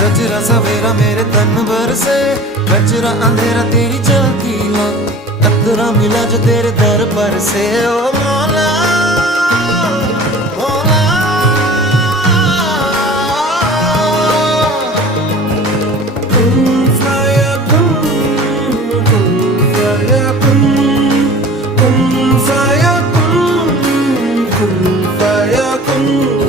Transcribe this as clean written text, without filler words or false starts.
सजरा सवेरा मेरे तन भर से, कचरा अंधेरा तेरी चलती ला, कतरा मिला जो तेरे दर पर से। ओ मौला मौला, कुन फयकुन, कुन फयकुन, कुन फयकुन, कुन फयकुन।